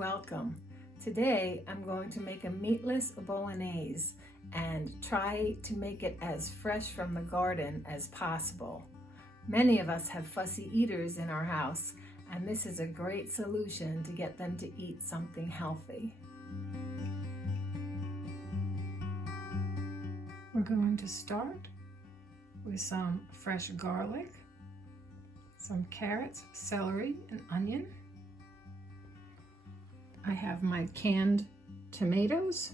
welcome. Today I'm going to make a meatless bolognese and try to make it as fresh from the garden as possible. Many of us have fussy eaters in our house, and this is a great solution to get them to eat something healthy. We're going to start with some fresh garlic, some carrots, celery, and onion. I have my canned tomatoes,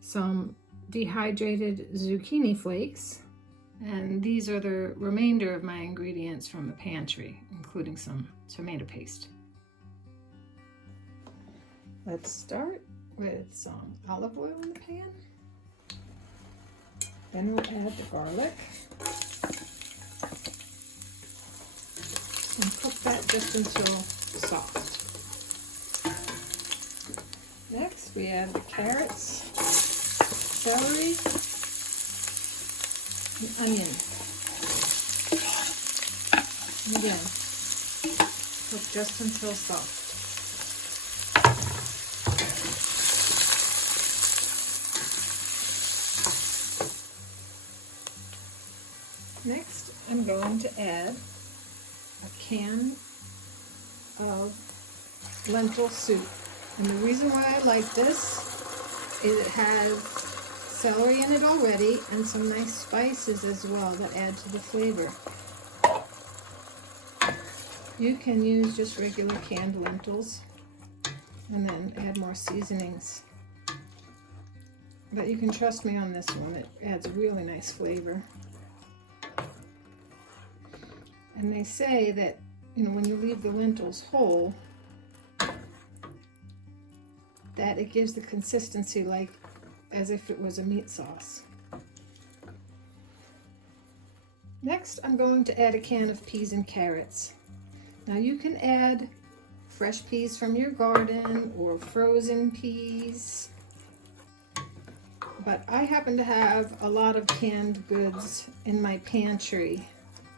some dehydrated zucchini flakes, and these are the remainder of my ingredients from the pantry, including some tomato paste. Let's start with some olive oil in the pan. Then we'll add the garlic. And cook that just until soft. Next, we add the carrots, celery, and onion. And again, cook just until soft. Next, I'm going to add a can of lentil soup. And the reason why I like this is it has celery in it already and some nice spices as well that add to the flavor. You can use just regular canned lentils and then add more seasonings. But you can trust me on this one, it adds a really nice flavor. And they say that, when you leave the lentils whole, that it gives the consistency like as if it was a meat sauce. Next, I'm going to add a can of peas and carrots. Now you can add fresh peas from your garden or frozen peas, but I happen to have a lot of canned goods in my pantry.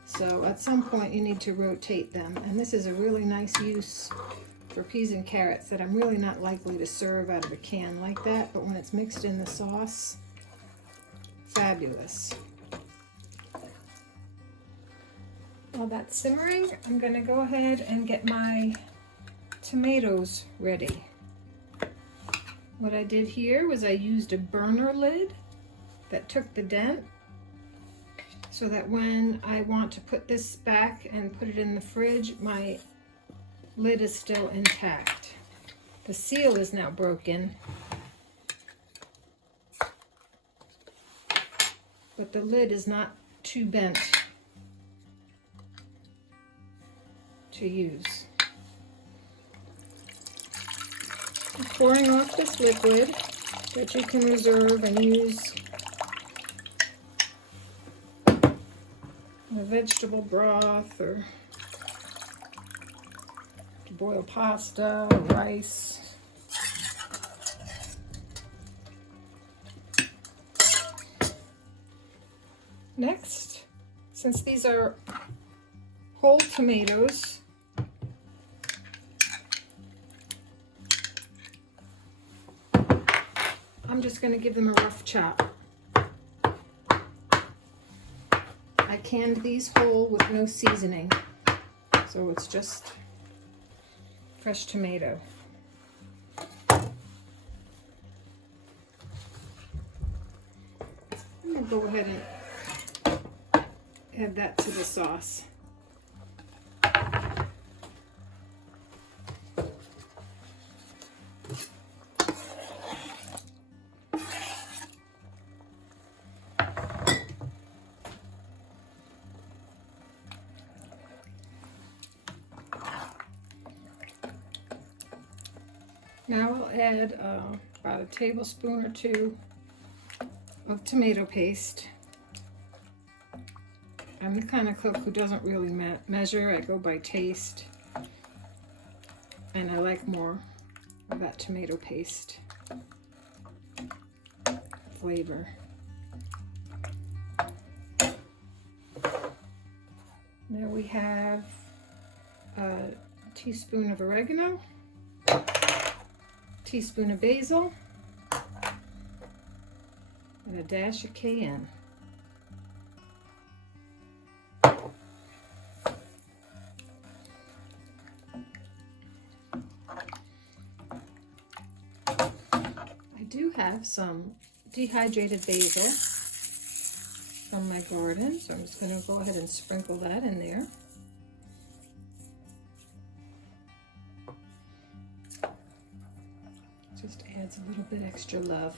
So at some point you need to rotate them, and this is a really nice use for peas and carrots that I'm really not likely to serve out of a can like that, but when it's mixed in the sauce, fabulous. While that's simmering, I'm going to go ahead and get my tomatoes ready. What I did here was I used a burner lid that took the dent, so that when I want to put this back and put it in the fridge, my lid is still intact. The seal is now broken, but the lid is not too bent to use. I'm pouring off this liquid that you can reserve and use a vegetable broth or to boil pasta or rice. Next, since these are whole tomatoes, I'm just going to give them a rough chop. I canned these whole with no seasoning, so it's just fresh tomato. I'm going to go ahead and add that to the sauce. Now I'll add about a tablespoon or two of tomato paste. I'm the kind of cook who doesn't really measure. I go by taste, and I like more of that tomato paste flavor. Now we have teaspoon of oregano, teaspoon of basil, and a dash of cayenne. I do have some dehydrated basil from my garden, so I'm just going to go ahead and sprinkle that in there. Just adds a little bit extra love.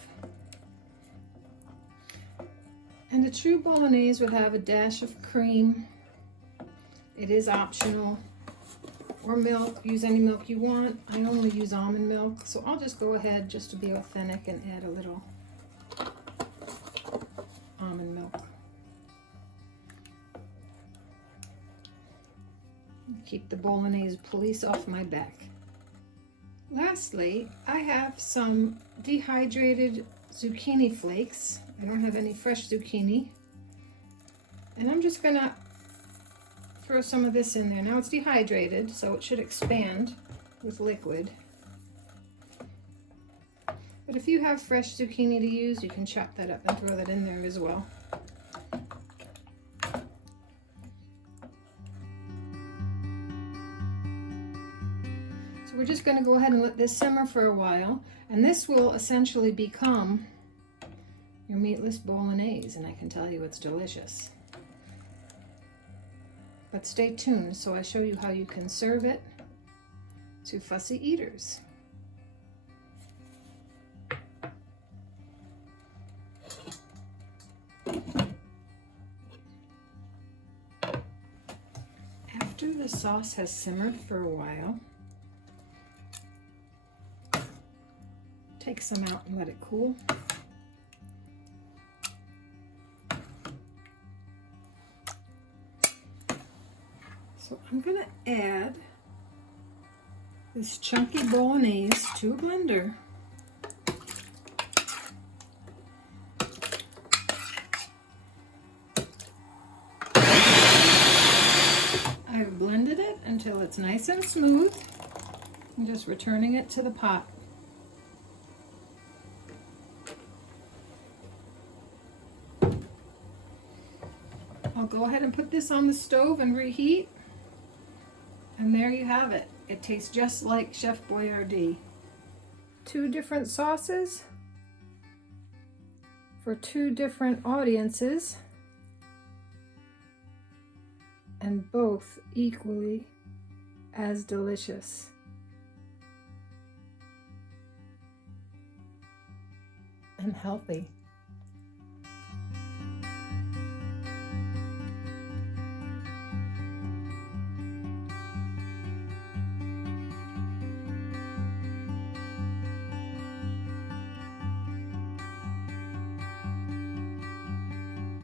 And a true Bolognese would have a dash of cream. It is optional. Or milk, use any milk you want. I only use almond milk, so I'll just go ahead just to be authentic and add a little almond milk. Keep the Bolognese police off my back. Lastly, I have some dehydrated zucchini flakes. I don't have any fresh zucchini. And I'm just gonna throw some of this in there. Now it's dehydrated, so it should expand with liquid. But if you have fresh zucchini to use, you can chop that up and throw that in there as well. So we're just going to go ahead and let this simmer for a while, and this will essentially become your meatless Bolognese, and I can tell you it's delicious. But stay tuned so I show you how you can serve it to fussy eaters. After the sauce has simmered for a while, take some out and let it cool. So I'm going to add this chunky Bolognese to a blender. I've blended it until it's nice and smooth. I'm just returning it to the pot. I'll go ahead and put this on the stove and reheat. And there you have it. It tastes just like Chef Boyardee. 2 different sauces for 2 different audiences, and both equally as delicious. And healthy.